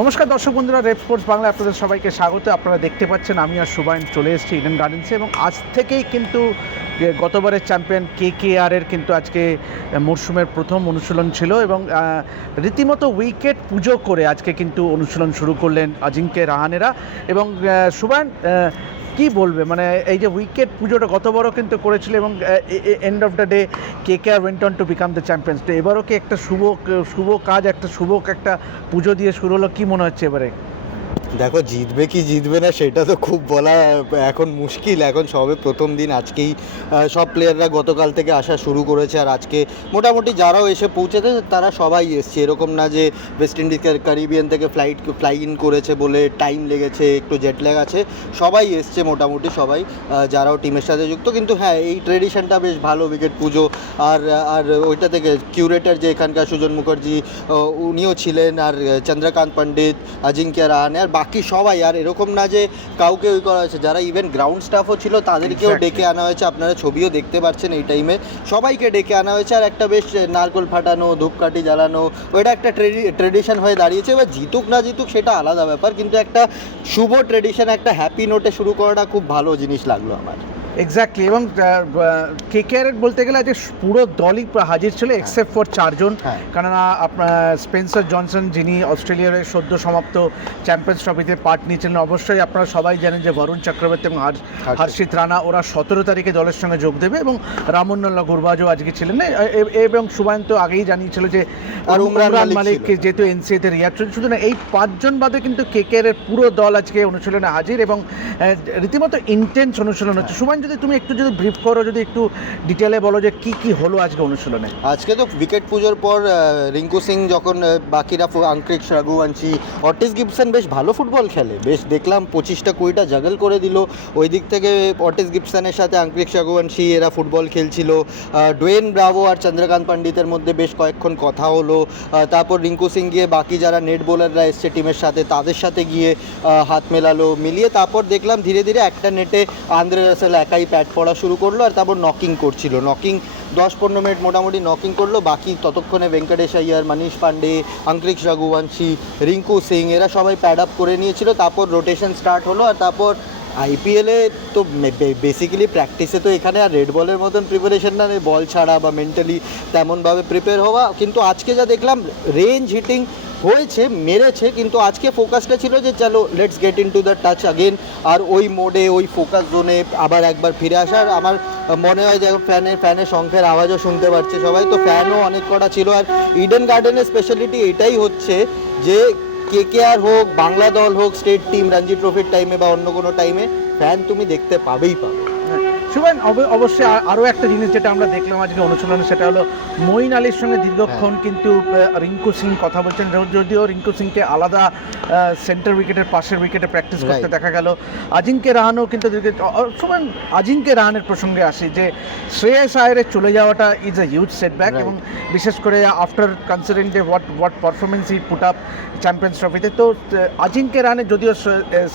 নমস্কার দর্শক বন্ধুরা রেড স্পোর্টস বাংলা আপনাদের সবাইকে স্বাগত। আপনারা দেখতে পাচ্ছেন, আমি আর সুবাইন চলে এসেছি ইডেন গার্ডেন্সে এবং আজ থেকেই কিন্তু গতবারের চ্যাম্পিয়ন কে কে আরের কিন্তু আজকে মরশুমের প্রথম অনুশীলন ছিল এবং রীতিমতো উইকেট পুজো করে আজকে কিন্তু অনুশীলন শুরু করলেন অজিঙ্ক্য রাহানেরা এবং সুবাইন কি বলবে? মানে এই যে উইকেট পুজোটা গত বড় কিন্তু করেছিল এবং end of the day K K R went on to become the champions তো এবারও কি একটা শুভ শুভ কাজ, একটা শুভ একটা পুজো দিয়ে শুরু হলো? কি মনে হচ্ছে এবারে? দেখো, জিতবে কি জিতবে না, সেটা তো খুব বলা, এখন মুশকিল, এখন সবে প্রথম দিন, আজকেই সব প্লেয়াররা গতকাল থেকে আসা শুরু করেছে, আর আজকে মোটামুটি যারাও এসে পৌঁছেছে, তারা সবাই এসছে। এরকম না যে ওয়েস্ট ইন্ডিজ ক্যারিবিয়ান থেকে ফ্লাইট ফ্লাই ইন করেছে বলে টাইম লেগেছে, একটু জেট ল্যাগ আছে, সবাই এসছে মোটামুটি সবাই যারাও টিমের সাথে যুক্ত। কিন্তু হ্যাঁ এই ট্রেডিশনটা বেশ ভালো উইকেট পুজো, আর আর ওইটা থেকে কিউরেটার যে এখানকার সুজন মুখার্জি উনিও ছিলেন, আর চন্দ্রকান্ত পণ্ডিত, অজিঙ্ক্য রাহানে আর বাকি সবাই আর এরকম না যে কাউকে ওই করা হয়েছে। যারা ইভেন গ্রাউন্ড স্টাফও ছিল তাদেরকেও ডেকে আনা হয়েছে। আপনারা ছবিও দেখতে পাচ্ছেন এই টাইমে সবাইকে ডেকে আনা হয়েছে আর একটা বেশ নারকোল ফাটানো ধূপকাঠি জ্বালানো ওইটা একটা ট্রেডিশন হয়ে দাঁড়িয়েছে। এবার জিতুক না জিতুক সেটা আলাদা ব্যাপার। কিন্তু একটা শুভ ট্রেডিশন একটা হ্যাপি নোটে শুরু করাটা খুব ভালো জিনিস লাগল আমার। এক্স্যাক্টলি এবং কে কে আর বলতে গেলে আজকে পুরো দলই হাজির ছিল এক্সেপ্ট ফর চারজন হ্যাঁ। কেননা আপনার স্পেন্সার জনসন যিনি অস্ট্রেলিয়ার সদ্য সমাপ্ত চ্যাম্পিয়ন্স ট্রফিতে পার্ট নিয়েছিলেন অবশ্যই আপনারা সবাই জানেন যে বরুণ চক্রবর্তী এবং হার- হার্ষিত। রানা ওরা সতেরো তারিখে দলের সঙ্গে যোগ দেবে এবং রামন্নাল্লাহ গুরবাজও আজকে ছিলেন এবং সুবায়ন তো আগেই জানিয়েছিল যে উমরান মালিক। যেহেতু এনসিএতে রিয়াকশন শুধু না এই পাঁচজন বাদে কিন্তু কে কেকের পুরো দল আজকে অনুশীলনে হাজির এবং রীতিমতো ইন্টেন্স অনুশীলন হচ্ছে সুবান যদি তুমি একটু যদি ব্রিফ করো, যদি একটু ডিটেলে বলো যে কি কি হলো আজকে অনুশীলনে? আজকে তো উইকেট পুজোর পর রিঙ্কু সিং যখন বাকিরা আঙ্ক্রিক রঘুবংশী অটিস গিবসন বেশ ভালো ফুটবল খেলে। বেশ দেখলাম পঁচিশটা, কুড়িটা জাগল করে দিল। ওই দিক থেকে অটিস গিবসনের সাথে আঙ্ক্রিক রঘুবংশী এরা ফুটবল খেলছিল। ডোয়েন ব্রাভো আর চন্দ্রকান্ত পণ্ডিতের মধ্যে বেশ কয়েকক্ষণ কথা হলো। তারপর রিঙ্কু সিং গিয়ে বাকি যারা নেট বোলাররা এসছে টিমের সাথে, তাদের সাথে গিয়ে হাত মেলালো, মিলিয়ে তারপর দেখলাম ধীরে ধীরে একটা নেটে আন্দ্রে রাসেল একাই প্যাট পড়া শুরু করল আর তারপর নকিং করছিল। নকিং দশ পনেরো মিনিট মোটামুটি নকিং করল। বাকি ততক্ষণে ভেঙ্কটেশ আইয়ার, মানিশ পান্ডে অঙ্করিক রঘুবংশী, রিঙ্কু সিং এরা সবাই প্যাড আপ করে নিয়েছিল। তারপর রোটেশন স্টার্ট হলো আর তারপর আইপিএলে তো বেসিক্যালি প্র্যাকটিসে তো এখানে আর রেড বলের মতন প্রিপারেশন না। বল ছাড়া বা মেন্টালি তেমনভাবে প্রিপেয়ার হওয়া। কিন্তু আজকে যা দেখলাম রেঞ্জ হিটিং হয়েছে মেরেছে, কিন্তু আজকে ফোকাসটা ছিল যে চলো let's get into the touch again আর ওই মোডে ওই ফোকাস জোনে আবার একবার ফিরে আসার আমার মনে হয় যে ফ্যানের ফ্যানের শঙ্খের আওয়াজও শুনতে পাচ্ছে সবাই। তো ফ্যানও অনেক কটা ছিল। আর ইডেন গার্ডেনের স্পেশালিটি এটাই হচ্ছে যে কে কে আর হোক, বাংলা দল হোক স্টেট টিম রঞ্জি ট্রফির টাইমে বা অন্য কোনো টাইমে ফ্যান তুমি দেখতে পাবেই পাবে। সুবান অবশ্যই আরও একটা জিনিস যেটা আমরা দেখলাম আজকে অনুশীলনে সেটা হলো মঈন আলীর সঙ্গে দীর্ঘক্ষণ কিন্তু রিঙ্কু সিং কথা বলছেন যদিও রিঙ্কু সিংকে আলাদা সেন্টার উইকেটের পাশের উইকেটে প্র্যাকটিস করতে দেখা গেল। আজিঙ্কে রাহানও কিন্তু অ- আজিঙ্কে রাহানের প্রসঙ্গে আসি যে শ্রেয়স আয়ারের চলে যাওয়াটা ইজ এ হিউজ সেটব্যাক. এবং বিশেষ করে আফটার কনসিডারিং যে what what performance he put up champions ট্রফিতে তো আজিঙ্কে রাহানে যদিও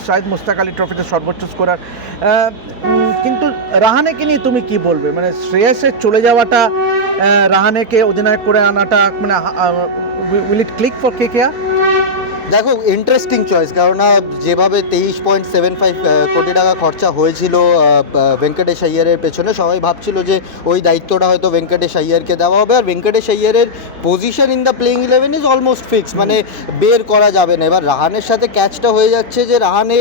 শাহিদ মুস্তাক আলী ট্রফিতে সর্বোচ্চ স্কোরার কিন্তু রাহানেকে নিয়ে তুমি কি বলবে? মানে শ্রেয়াসের চলে যাওয়াটা রাহানেকে অধিনায়ক করে আনাটা মানে উইল ইট ক্লিক ফর কে দেখো ইন্টারেস্টিং চয়েস কেননা যেভাবে তেইশ পয়েন্ট সেভেন ফাইভ কোটি টাকা খরচা হয়েছিল ভেঙ্কটেশ আইয়ারের পেছনে, সবাই ভাবছিল যে ওই দায়িত্বটা হয়তো ভেঙ্কটেশ আইয়ারকে দেওয়া হবে, আর Venkatesh আইয়ারের position in the playing eleven is almost fix মানে বের করা যাবে না। এবার রাহানের সাথে ক্যাচটা হয়ে যাচ্ছে যে রাহানে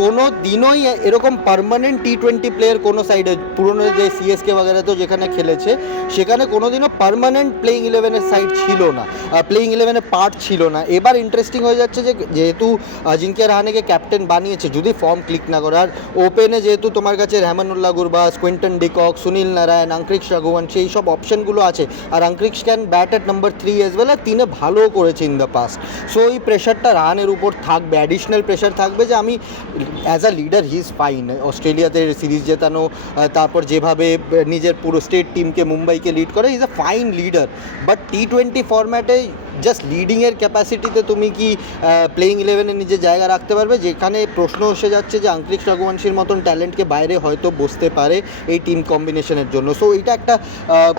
কোনো দিনই এরকম পার্মানেন্ট টি টোয়েন্টি প্লেয়ার কোনো সাইডে পুরনো যে সিএসকে বাগেরা তো যেখানে খেলেছে, সেখানে কোনোদিনও পারমানেন্ট প্লেইং ইলেভেনের সাইড ছিল না প্লেইং ইলেভেনের পার্ট ছিল না। এবার ইন্টারেস্টিং হয়ে যাচ্ছে যে, যেহেতু আজিঙ্ক্য রাহানেকে ক্যাপ্টেন বানিয়েছে, যদি ফর্ম ক্লিক না করে, আর ওপেনে যেহেতু তোমার কাছে Rahmanullah Gurbaz, Quinton de Kock, Sunil Narayan Angkrish Raghuvanshi এই সব অপশনগুলো আছে, আর Angkrish can bat at number three as well তিনে ভালোও করেছে ইন দ্য পাস্ট সো এই প্রেশারটা রানের উপর থাকবে অ্যাডিশনাল প্রেশার থাকবে যে আমি as a leader he is fine অস্ট্রেলিয়াতে সিরিজ জেতানো তারপর যেভাবে নিজের পুরো স্টেট টিমকে মুম্বাইকে লিড করে is a fine leader but T twenty ফরম্যাটে জাস্ট লিডিংয়ের ক্যাপাসিটিতে তুমি কি প্লেইং ইলেভেনে নিজের জায়গা রাখতে পারবে? যেখানে প্রশ্ন এসে যাচ্ছে যে আঙ্ক্রিক রঘুবংশীর মতন ট্যালেন্টকে বাইরে হয়তো বসতে পারে এই টিম কম্বিনেশনের জন্য। সো এইটা একটা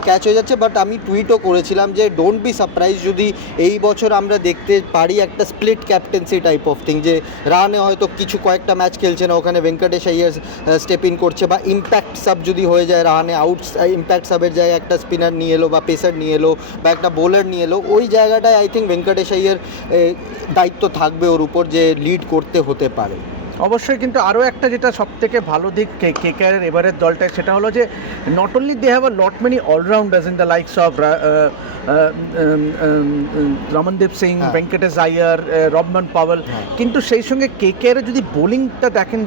ক্যাচ হয়ে যাচ্ছে বাট আমি টুইটও করেছিলাম যে ডোন্ট বি সারপ্রাইজ যদি এই বছর আমরা দেখতে পারি একটা split captaincy type of thing যে রানে হয়তো কিছু কয়েকটা ম্যাচ খেলছে না, ওখানে ভেঙ্কটেশ আইয়ার স্টেপ ইন করছে, বা ইম্প্যাক্ট সাব যদি হয়ে যায় রানে আউট ইম্প্যাক্ট সাবের জায়গায় একটা স্পিনার নিয়ে এলো, বা পেসার নিয়ে এলো, বা একটা বোলার নিয়ে এলো, ওই জায়গাটায় আই থিঙ্ক ভেঙ্কটেশ আইয়ের দায়িত্ব থাকবে ওর উপর যে লিড করতে হতে পারে। অবশ্যই কিন্তু আরও একটা যেটা সব থেকে ভালো দিক কে কে কেয়ারের এবারের দলটায় সেটা হলো যে not only they have a lot many allrounders in the likes of Ramandeep Singh. Venkatesh Iyer Rovman Powell. কিন্তু সেই সঙ্গে কে কেয়ারের যদি বোলিংটা দেখেন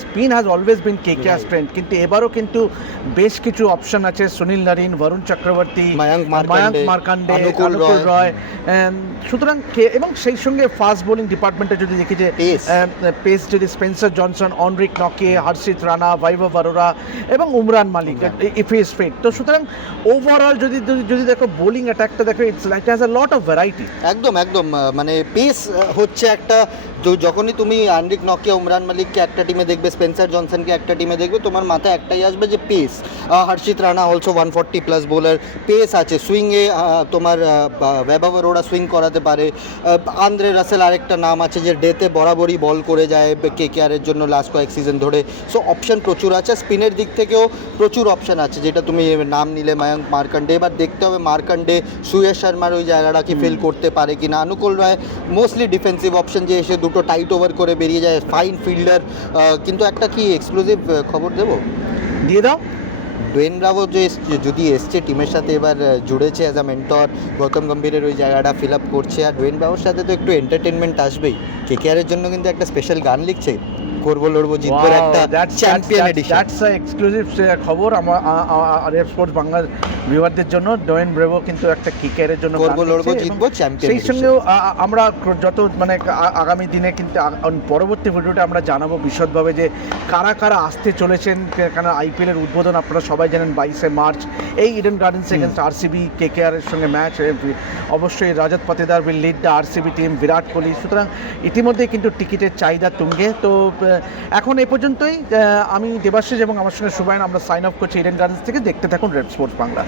স্পিন হ্যাজ অলওয়েজ বিন কে Right. স্ট্রেংথ কিন্তু এবারও কিন্তু বেশ কিছু অপশন আছে সুনীল নারিন বরুণ চক্রবর্তী মায়াঙ্ক মার্কান্ডে, অনুকূল রয়। Um, সুতরাং এবং সেই সঙ্গে ফাস্ট বোলিং ডিপার্টমেন্টে যদি দেখি যে. পেস যদি স্পেন্সার জনসন অনরিক নকে হর্ষিত রানা ভাইভ বারোরা এবং Umran Malik. If is fit তো সুতরাং ওভারঅল যদি যদি- যদি দেখো বোলিং অ্যাটাকটা দেখো it's like has a lot of variety একদম একদম মানে পেস হচ্ছে একটা তো যখনই তুমি আন্ড্রিক নকিয়া উমরান মালিককে একটা টিমে দেখবে স্পেন্সার জনসনকে একটা টিমে দেখবে তোমার মাথায় একটাই আসবে যে pace Harshit Rana also one forty plus bowler pace আছে সুইংয়ে তোমার ব্যবহার অরোরা সুইং করাতে পারে। আন্দ্রে রাসেল আরেকটা নাম আছে যে ডেতে বরাবরই বল করে যায় কে কেয়ারের জন্য লাস্ট কয়েক সিজন ধরে। সো অপশন প্রচুর আছে স্পিনের দিক থেকেও প্রচুর অপশন আছে যেটা তুমি নাম নিলে মায়াঙ্ক মার্কান্ডে এবার দেখতে হবে মার্কান্ডে সুয়েশ শর্মার ওই জায়গাটা কি ফিল করতে পারে কি না Anukul Roy mostly defensive option যে এসে দুটো টাইট ওভার করে বেরিয়ে যায় ফাইন ফিল্ডার কিন্তু একটা কি এক্সক্লুসিভ খবর দেব? দিয়ে দাও। ডোয়েন ব্রাভো যে যদি এসছে টিমের সাথে এবার জুড়েছে অ্যাজ আ মেন্টর গৌতম গম্ভীরের ওই জায়গাটা ফিল আপ করছে। আর ডোয়েন ব্রাভোর সাথে তো একটু এন্টারটেনমেন্ট আসবেই। কে কেয়ারের জন্য কিন্তু একটা স্পেশাল গান লিখছে। করব লড়বো জিতবো একটা চ্যাম্পিয়ন এডিশন দ্যাটস এক্সক্লুসিভ খবর আমার রেপ স্পোর্টস বাংলার ভিউয়ারদের জন্য। ডোয়েন ব্রেভো কিন্তু একটা কিকারের জন্য করব লড়বো জিতবো চ্যাম্পিয়ন সেই সঙ্গেও আমরা যত মানে আগামী দিনে কিন্তু পরবর্তী ভিডিওতে আমরা জানাব বিশদভাবে যে কারা কারা আসতে চলেছেন। কেন আইপিএল এর উদ্বোধন আপনারা সবাই জানেন বাইশে মার্চ। এই Eden Gardens against RCB K K R এর সঙ্গে ম্যাচ অবশ্যই Rajat Patidar will lead the RCB team Virat Kohli. সুতরাং ইতিমধ্যেই কিন্তু টিকিটের চাহিদা তুঙ্গে। তো এখন এ পর্যন্তই। আমি দেবাশিস এবং আমার সঙ্গে সুবাইন। আমরা সাইন অফ করছি ইডেন গার্ডেন্স থেকে। দেখতে থাকুন রেড স্পোর্টস বাংলা